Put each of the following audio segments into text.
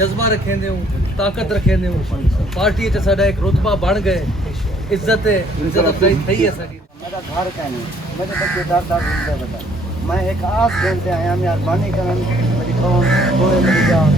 जज्बा रखेंदे हूँ, ताकत रखेंदे हूँ, पार्टी च साडा एक रुतबा बन गए, इज्जत अफजाई थई है साडी। मेरा घर का नहीं, मेरे बच्चे 10-10 घंटे बता, मैं एक आध घंटे आया मेहरबानी करन मेरी कौम कोई मेरी जान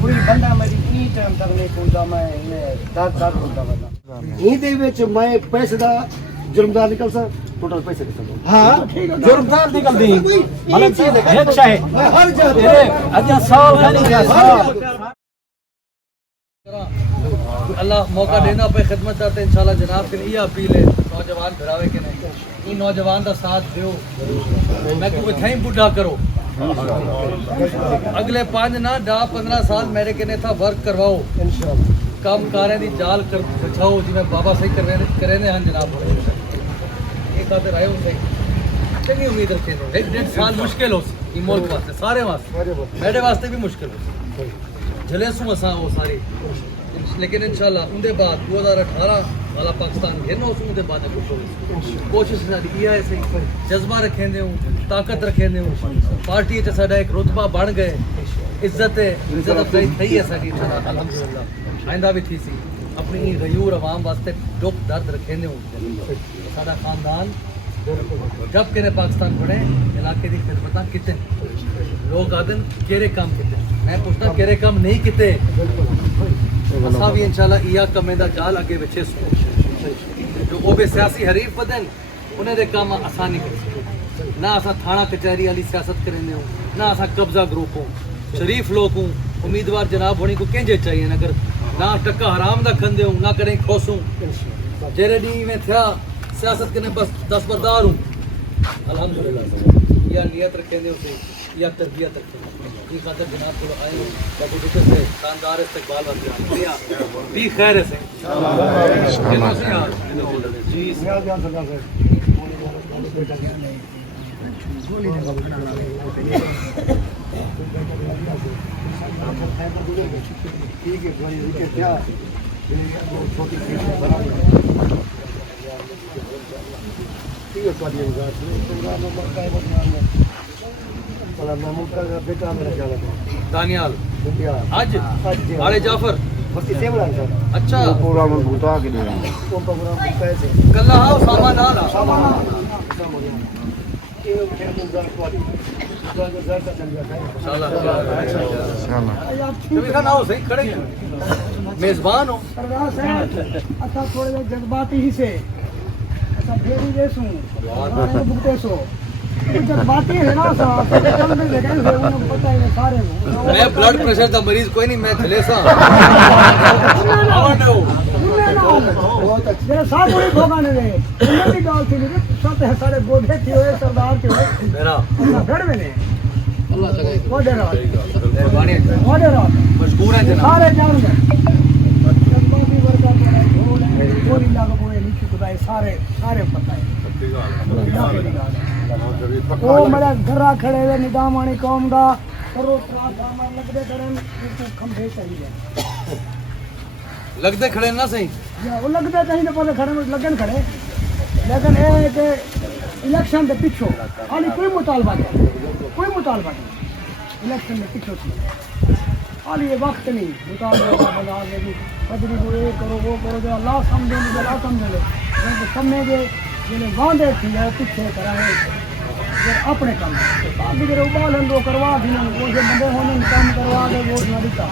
कोई बंदा मेरी इन्हीं टाइम तक नहीं पहुंचा, मैं इन्हें 10-10 घंटा बता इहदे विच मैं पैसे दा जुर्मदार निकल सा टोटल पैसे निकल हां जुर्मदार निकल दी मतलब चीज एक शायद हर जगह अच्छा साल नहीं गया साल अल्लाह मौका देना पे खिदमत करते इंशाल्लाह जनाब फिर ये अपील है नौजवान भरावे के नहीं ये नौजवान का साथ दो मैं को इतना ही बुढ़ा करो अगले 5 ना 10-15 साल मेरे के था वर्क करवाओ काम कारें दी जाल कर बचाओ जिवें बाबा सही करे ने हैं जनाब एक आदर आए सही चंगी उम्मीद रखे थे 1.5 साल मुश्किल हो ये मुल्क वास्ते सारे वास्ते मेरे वास्ते भी मुश्किल हो जलेसू असा वो सारी लेकिन इंशाल्लाह उनके बाद 2018 वाला पाकिस्तान घेरना उसके बाद कोशिश है सही जज्बा रखेंदे हूँ ताकत रखेंदे हूँ पार्टी च साडा एक रुतबा बन गए इज्जत अफजाई थई है साडी अल्हम्दुलिल्लाह आइंदा भी थी सी अपनी गयूर अवाम वास्ते दुख दर्द रखेंदे हूँ साडा खानदान जब के पाकिस्तान बने इलाके की खिदमत कितने लोग आदन केरे काम किते मैं पूछता केरे काम नहीं किते असा भी इंशाल्लाह इया कमें दा जाल अगे बचे जो ओबे सियासी हरीफ बदन उन्हें दे काम आसानी कर ना असा थाना कचहरी वाली सियासत करेंदे हो ना असा कब्जा ग्रुप हो शरीफ लोग हूँ उम्मीदवार जनाब होने को केंजे चाहिए अगर ना टक्का हराम दा खंदे हूँ ना करें खोसूं जेरे डी में था सियासत करने बस दस्तबरदार हूँ अल्हम्दुलिल्लाह या नियत रखेंदे उसे या तरबियत रखेंदे ये खातर जनाब को आए हो बाबू दुकर से शानदार इस्तकबाल वास्ते भी खैर से जी ठीक है क्या छोटी ठीक है बेटा मेरा दानियाल आज आले जाफर अच्छा पूरा मन भूता के लिए वो प्रोग्राम कैसे कल्ला आओ सामान आ रहा इंशाल्लाह सही खड़े मेजबान हो अच्छा थोड़े जज्बाती ही से अच्छा फेरी देसू बुकते सो जज्बाती है ना सा कम में लेकिन से उन्हें पता है सारे मैं ब्लड प्रेशर का मरीज कोई नहीं मैं थले सा बहुत अच्छे साथ कोई भोगा नहीं रहे उन्हें भी गाल थी सब है सारे गोधे थी हुए सरदार के हुए मेरा घर में ने अल्लाह सगाई वो दे रहा मेहरबानी वो दे रहा मशकूर है जनाब सारे जान गए जज्बाती वर्गा मेरा ढोल है गोली लागो बोले नीचे खुदाई सारे सारे पता है ओ मेरा घरा खड़े हुए निदाम आनी कौम दा करो त्रास आमा लगदे करन बिल्कुल खंभे चाहिए लगते खड़े ना सही या वो लगदे कहीं तो पहले खड़े लगन खड़े लेकिन ए के इलेक्शन के पीछे आनी कोई मुतालबा नहीं इलेक्शन में पीछे थी आनी ये वक्त नहीं मुतालबा बना के भी पदरी को ये करो वो करो जो अल्लाह समझे जो अल्लाह समझे लेकिन समय के जिन्हें वादे थी वो पीछे कराए अपने काम बाकी जरा उबालन दो करवा दी वो जो बंदे होने काम करवा दे वो नहीं था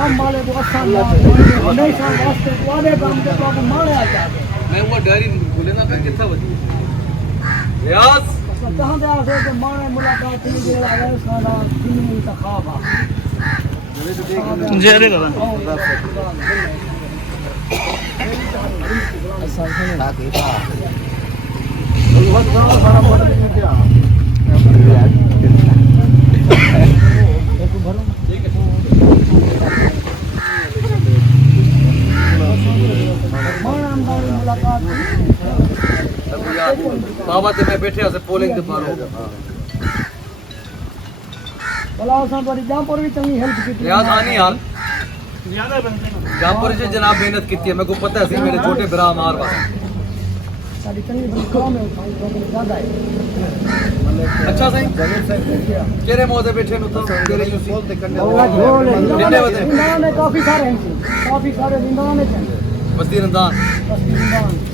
आम वाले को अच्छा नहीं सा वास्ते वादे काम के तो आप मारे आ जाते मैं वो डायरी बोले ना फिर कितना बजी रियाज कहाँ पे आ गए तो मारे मुलाकात थी जो आया सारा दिन इंतखाब जेरे का बाबा ते मैं बैठे से पोलिंग ते मारो भला असां बड़ी जामपुर भी चंगी हेल्प की रियाज आनी हाल जामपुर से जनाब मेहनत की है मेरे को पता है मेरे छोटे भरा मार साडी चंगी बड़ी कौम है ज्यादा है अच्छा सही केरे मोदे बैठे नु तो तेरे जो सी जिंदाने में काफी सारे हैं, काफी सारे जिंदाने हैं। बस्ती रंदान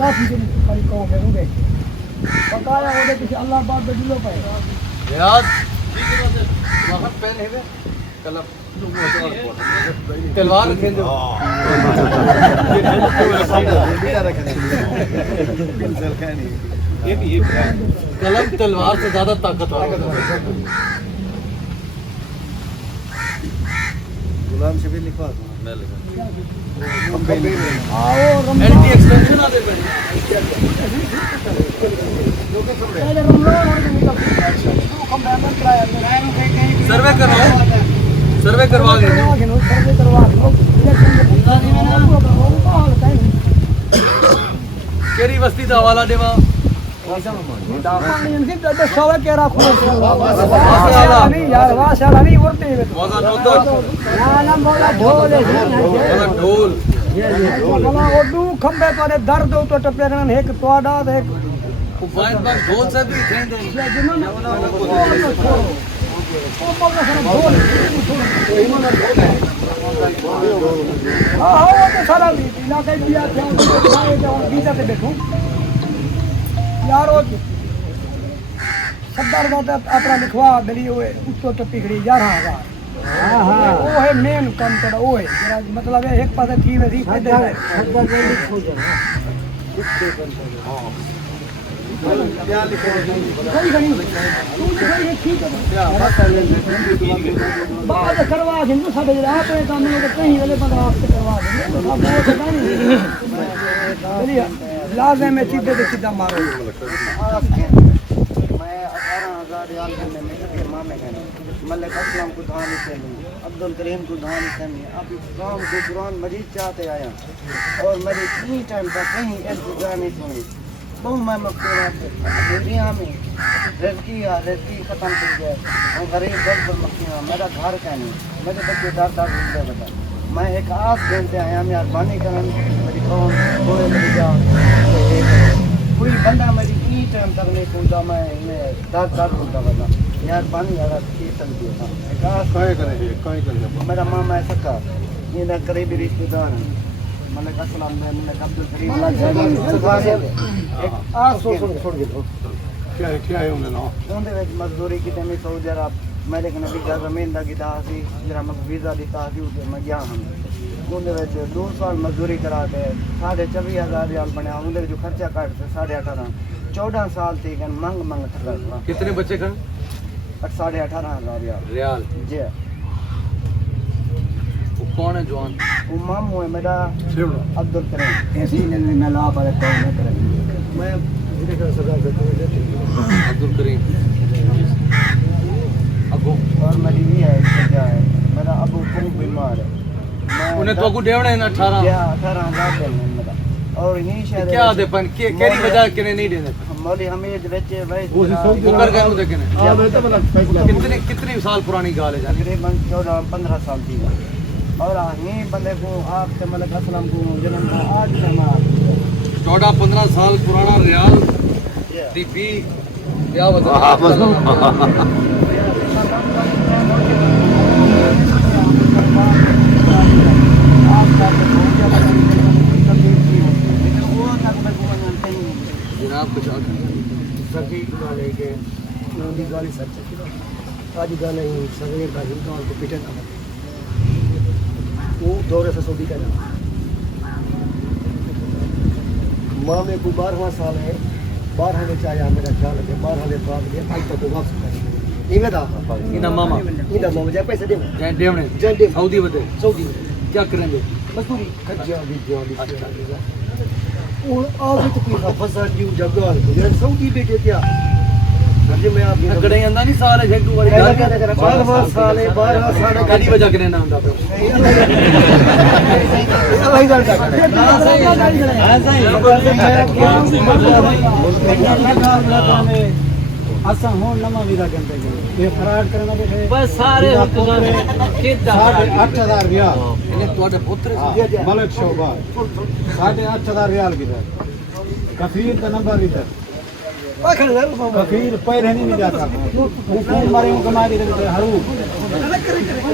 काफी दिन कई कौम है उधे बताया उधे किसी अल्लाह बात दे दिलो पे रियाज वहां पहले है कलम तलवार रखें दो कलम तलवार से ज्यादा ताकत वाला गुलाम से भी लिखवा दो मैं लिखा आओ एंटी एक्सटेंशन आते पे पहले रमजान और निकल हम बैमन कराया सर्वे करवाओ सर्वे करवा के सर्वे करवा लो केरी बस्ती दा हवाला देवा यार वाशाला नहीं उड़ते मौजा नोदर ना मोला ढोल मौजा ढोल भला ओडू खंबे तोरे दर्द हो तो टपे करन एक तोड़ा एक वाइट बाग ढोल से भी थे दे सारा इलाका दिया देखो यार सरदार बात अपना लिखवा दली हुए उत्तो टप्पी खड़ी 11,000 वो है मेन काम तोड़ा वो है मतलब है एक पासे थी वैसी फायदे है बाद करवा देंगे साढ़े आप काम में कहीं वाले बंदा आपसे करवा देंगे लाज़िम है सीधे से सीधा मारो मैं 18,000 रियाल देने में के मामे का मलिक असलम को धान इस्लामी अब्दुल करीम को धान इस्लामी आप इस काम को कुरान मजीद चाहते आया और मेरी इतनी टाइम तक कहीं इंतजार नहीं सुनी बहु मैं मकसूरा दुनिया में रेज़की ख़त्म हो गया और गरीब दर्द पर मकसूरा मेरा घर का नहीं मेरे बच्चे दार घूमते बता मैं एक आस घूमते आया यार बानी करन मेरी कौन कोई मेरी जान कोई बंदा मेरी इतनी टाइम तक नहीं पहुंचा मैं दार घूमता बता यार पानी अगर की सकती था एक आस मेरा मामा है सक्का ये ना करीबी रिश्तेदार है मलिक असलम में मलिक अब्दुल करीम एक आस छोड़ के दो क्या है उन्हें ना उनके ਵਿੱਚ ਮਜ਼ਦੂਰੀ ਕਿਤੇ ਮੈਂ ਸਾਊਦੀ ਅਰਬ ਮੈਂ ਲੇਕਿਨ ਵੀਜ਼ਾ ਜ਼ਮੀਨ ਦਾ ਕੀਤਾ ਸੀ ਜਿਹੜਾ ਮੈਂ ਵੀਜ਼ਾ ਦਿੱਤਾ ਸੀ ਉਹ ਮੈਂ ਗਿਆ ਹਾਂ ਉਹਦੇ ਵਿੱਚ 2 ਸਾਲ ਮਜ਼ਦੂਰੀ ਕਰਾ ਕੇ 24,000 ਰਿਆਲ ਬਣਿਆ ਉਹਦੇ ਵਿੱਚ ਖਰਚਾ ਕੱਟ ਕੇ 18.5 14 ਸਾਲ ਤੱਕ ਮੰਗ ਠੱਗਾ कितने बच्चे खा 18,500 रियाल जी वो कौन है जवान वो मामू है मेरा अब्दुल करीम ऐसी में ला पर मैं अब्दुल करीम अबू और मेरी भी है क्या है मेरा अबू खूब बीमार है उन्हें तो को देवने ना 18 18,000 देने मेरा और यही शायद क्या दे पन केरी वजह के नहीं देने मौली हमीद बेचे भाई मुकर गए उधर के कितने साल पुरानी गाल है जाने तकरीबन 14-15 साल थी और यही बंदे को आपसे मलिक असलम को जन्म का 8 माह 14-15 साल पुराना रियाल दीपी क्या बता जनाब कुछ सभी गाने के नदी गाली सच आज गाने सवेर का हिंदू को पीटे ना वो दौरे से सऊदी का माँ में को 12वां साल है 12 में चाहे मेरा ख्याल है 12 में बाद में आज तक वापस इन्हें था इना मामा जाए पैसे दे देवने जय सऊदी बते सऊदी क्या करेंगे मजदूरी खर्चा भी और आज तकलीफ फसल की जगह है सऊदी बेटे क्या समझे मैं आप कड़े अंदा नहीं साल है एक दो बार 12वां साल है 12वां साल गाड़ी बजा के ना आंदा वही गल कर हां सही असा हो नवा वीजा के अंदर ये फराड करना बैठे बस सारे कितना 8,000 रियाल इन्हें तोड़े पुत्र मलिक शोभा 8,500 रियाल की दर कफीर का नंबर इधर कफीर पैर नहीं जाता वो कौन मारे वो कमारी दे हरू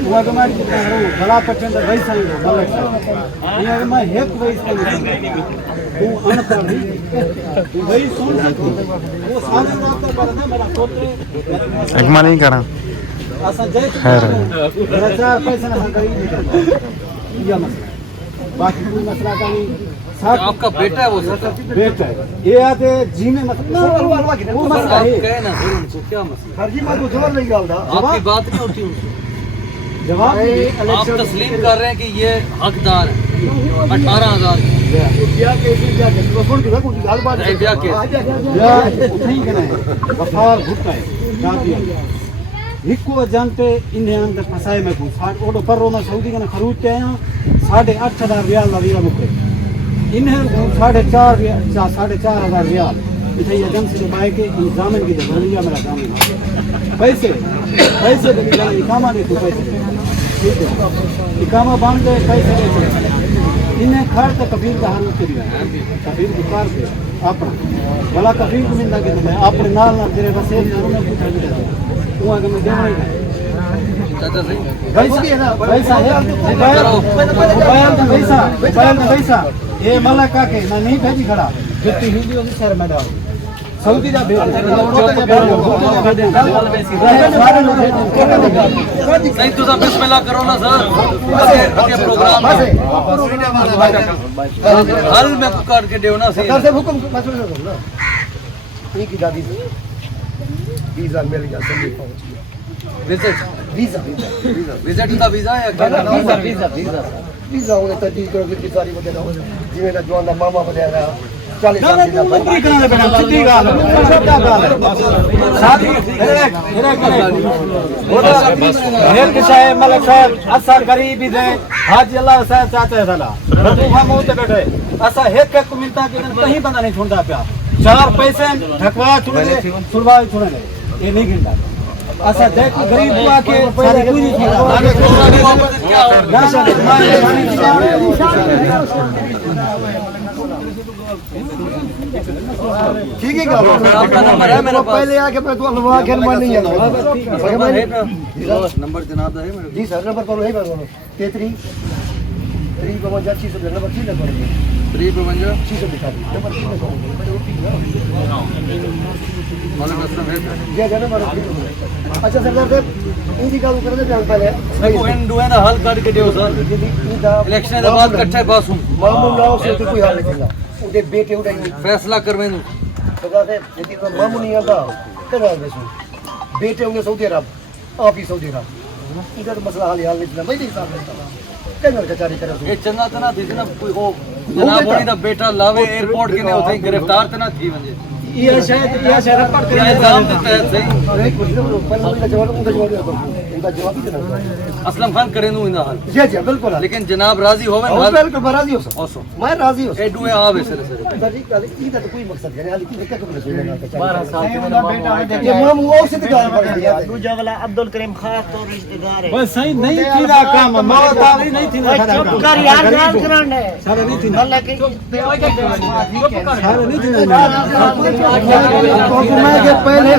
वो कमारी दे हरू भला पचंद वैसा ही मलक ये मैं एक वैसा तू अनपढ़ तू वही सुन वो सामने आपका पढ़ना मेरा पोते अगमा नहीं करा असा जय मेरा 4 पैसा ना गरीब ये मसला बाकी कोई मसला का नहीं आपका बेटा है वो सर बेटा है ये आते जी में मतलब वो मसला है कहे ना फिर उनको क्या मसला हर जी बात को जवाब नहीं डालता आपकी बात नहीं होती उनसे जवाब आप तस्लीम कर रहे हैं कि ये हकदार है 18,000 क्या कैसे क्या कैसे वो फोन किया कोई गाल बात नहीं ब्याह के या नहीं कहना है वफार घुटना है गादिया हिको जानते इन्हें अंदर फसाए में को साठ ओडो पर रोना सऊदी का खरूज ते आया 8,500 रियाल ला रिया मुके इन्हें 4,500 रियाल इथे एजेंसी के बाय के इंजामन की बलिया मेरा जामिन पैसे पैसे दे जाने इकामा दे तो पैसे ठीक है इकामा बांध दे पैसे दे इन्हें खर्च कबीर का हाल के दिया कबीर दुकान पे अपना भला कबीर को मिलता के मैं अपने नाल ना तेरे बस एक में पूछा दे तू आगे मैं देना ही चाचा सही पैसा है पैसा ये मलका के मैं नहीं भेजी खड़ा जितनी हिंदी होगी सर मैं डाल सऊदी का भेज नहीं तो बिस्मिल्लाह करो ना सर के प्रोग्राम हल में पुकार के देव ना सही सरकार से हुक्म मसले से ना ये की दादी से वीजा मिल गया सभी पहुंच गया विजिट वीजा विजिट का वीजा है क्या वीजा होने तक जी करो की सारी वजह हो जिਵੇਂ ਦਾ ਜਵਾਨ ਦਾ ਮਾਮਾ ਬਦਿਆ ਰਿਹਾ 40 ਸਾਲ ਦੀ ਦਾ नौकरी कराने बेटा सीधी गाल है क्या गाल है शादी हेर के साहब मलक साहब असा गरीबी दे हाजी अल्लाह साहब चाहते हैं साला तूफा मुंह ते बैठे असा एक एक मिलता के कहीं बंदा नहीं छोड़ता प्या 4 पैसे ढकवा छुड़े सुरवा छुड़े ये नहीं गिनता असा देख गरीब हुआ के सारी पूरी थी ठीक है आपका नंबर है मेरे पास पहले आके मैं तो अलवा के मन नहीं है नंबर जनाब है मेरे जी सर नंबर पर है पर 33 352 600 नंबर 3 नंबर 352 600 दिखा दी नंबर 3 वालेकुम अस्सलाम है ये जाने मारो अच्छा सरदार साहब इनकी काम कर दे जान पहले देखो इन दुआना हल करके दियो सर इलेक्शन के बाद इकट्ठे बस हूं मामूल ना से कोई हाल नहीं था उनके बेटे उड़ाई फैसला करवे नु सरदार साहब यदि तो मामूल नहीं आता करा देसो बेटे होंगे सऊदी अरब आप ही सऊदी अरब इधर मसला हाल नहीं था मैं नहीं साहब कहना कचारी करो ये चंदा तना थी ना कोई वो जनाब बड़ी दा बेटा लावे एयरपोर्ट के ने उथे गिरफ्तार तना थी वंजे ये शायद पढ़ ये इल्जाम के तहत सही अरे कुछ ना पहले उनका जवाब उनका जवाब ही देना असलम खान करे नु इंदा हाल जी जी बिल्कुल लेकिन जनाब राजी होवे और बिल्कुल राजी हो सर ओसो मैं राजी हूं ए दुए आवे सरे सरे सर जी तो कोई मकसद है हाल की क्या कब सुनेगा 12 साल के मेरा बेटा है ये मामू और से गाल पड़ गया दूजा वाला अब्दुल करीम खास तो रिश्तेदार है बस सही नहीं थी दा काम मौत आवी नहीं थी दा काम कर यार गाल कराने सारा नहीं थी मल्ला के सारा नहीं थी तो मैं के पहले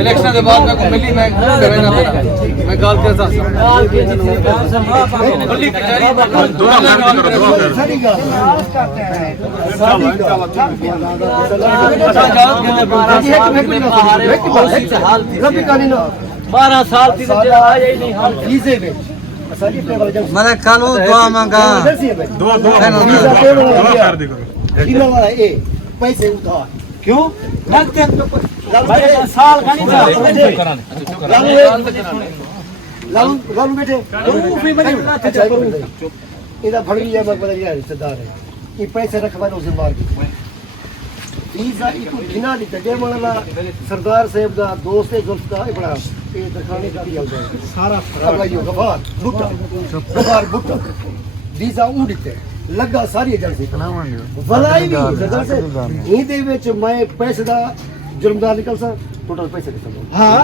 इलेक्शन के बाद में को मिली मैं करे ना तेरा मैं गाल के साथ बल्ली कचहरी सारी गाल करते हैं रबी कानी ना 12 साल थी आया ही नहीं हाल वीजे में सारी पे वाले जंग मैंने कल दुआ मांगा दो वीजा पे वाला किलो वाला ए पैसे उधार क्यों लगते भाई साल का नहीं था लालू बेटे अच्छा इधर फड़ गया मैं पता क्या रिश्तेदार है ये पैसे रखवा दो उसे मार के वीजा इको गिना नहीं तके वाला सरदार साहब दा दोस्त है जुल्फ का बड़ा ये दरखाने का दिया जाए सारा खराब यो गफार बुट्टा वीजा उड़ते लगा सारी एजेंसी भलाई भी सरदार साहब ये दे विच मैं पैसे दा जुर्मदार निकल सा टोटल पैसे कितने हाँ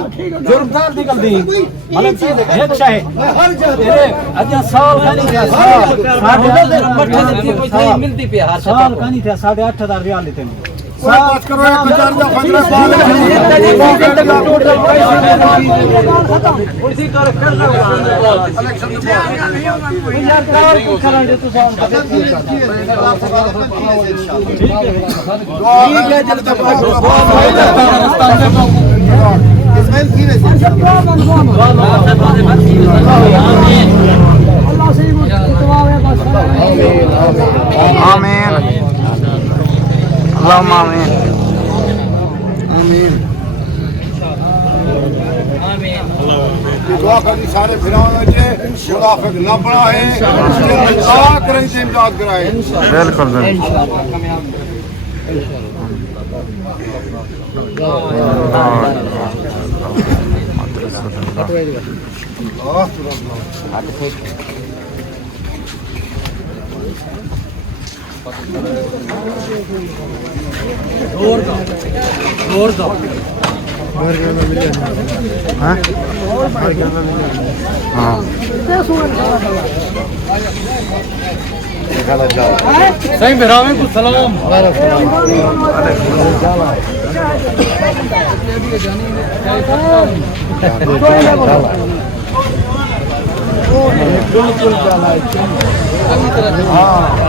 जुर्मदार निकल दी मतलब एक शायद हर जगह अच्छा साल का नहीं था साल मिलती पे हाथ साल का नहीं था 8,500 रियाल लेते हैं बात करो 1,000 साल अल्लाह से दुआ है बस आमीन अल्लाहुम्मा आमीन दुआ करनी सारे फिराओं जे मुनाफिक न बनाए इमदाद करें से इमदाद कराए बिल्कुल बिल्कुल जोर दो हाँ हाँ सही बिरावे को सलाम हाँ